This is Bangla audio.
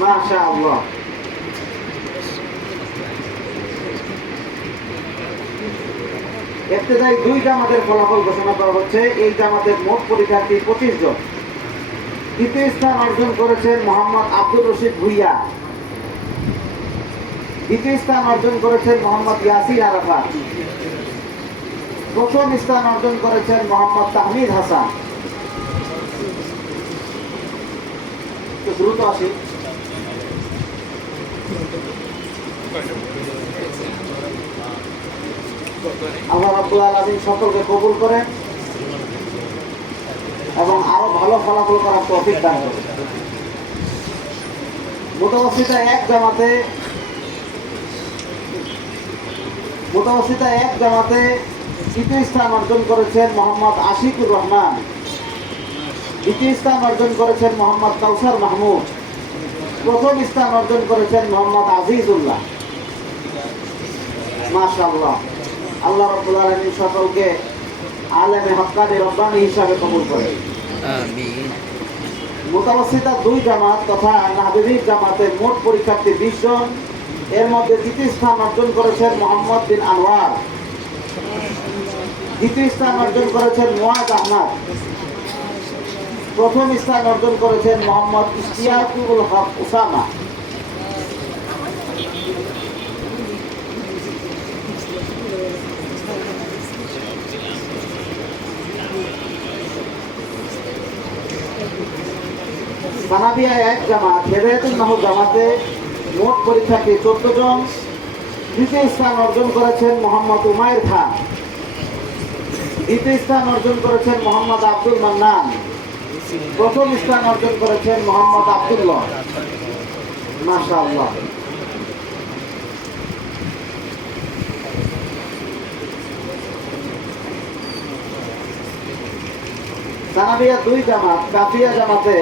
মাশা আল্লাহ এফতেদায়ী দুই জামাতের ফলাফল ঘোষণা করা হচ্ছে। এই জামাতের মোট পরীক্ষার্থী পঁচিশ জন। দ্বিতীয় স্থান অর্জন করেছেন মোহাম্মদ আব্দুর রশিদ ভুইয়া। দ্বিতীয় স্থান অর্জন করেছেন মোহাম্মদ ইয়াসির আরাফাত। প্রথম স্থান অর্জন করেছেন মোহাম্মদ তাহমিদ হাসান। দ্রুত আসি। আল্লাহ রাব্বুল আলামিন সকলকে কবুল করেন এবং আরও ভালো ফলাফল করার তৌফিক দান করেন। মোটামুটিটা এক জামাতে মোটামুটিটা এক জামাতে তৃতীয় স্থান অর্জন করেছেন মোহাম্মদ আশিকুর রহমান। দ্বিতীয় স্থান অর্জন করেছেন মোহাম্মদ কাউসার মাহমুদ। প্রথম স্থান অর্জন করেছেন মোহাম্মদ আজিজুল্লাহ। মাশাআল্লাহ। আল্লাহ রাব্বুল আলামিন সকলকে আলেমে হক্কানি রব্বানি হিসাবে কবুল করেন। আমিন। মোতাবস্থিতা দুই জামাত তথা নাহবিবির জামাতে মোট পরীক্ষার্থী বিশ জন। এর মধ্যে দ্বিতীয় স্থান অর্জন করেছেন মোহাম্মদ বিন আনোয়ার। দ্বিতীয় স্থান অর্জন করেছেন মোয়াজ আহমদ। প্রথম স্থান অর্জন করেছেন মোহাম্মদ ইশতিয়াকুল হক উসামা। সানাবিয়া এক জামাত, হেদায়তুল মাহু জামাতে মোট পরীক্ষার্থী চোদ্দ জন। দ্বিতীয় স্থান অর্জন করেছেন মোহাম্মদ উমায়ের খান। দ্বিতীয় স্থান অর্জন করেছেন মোহাম্মদ আব্দুল মান্নান। প্রথম স্থান অর্জন করেছেন মোহাম্মদ আব্দুল্লাহ। মাসাল্লাহ সানাবিয়া দুই জামাত কাফিয়া জামাতে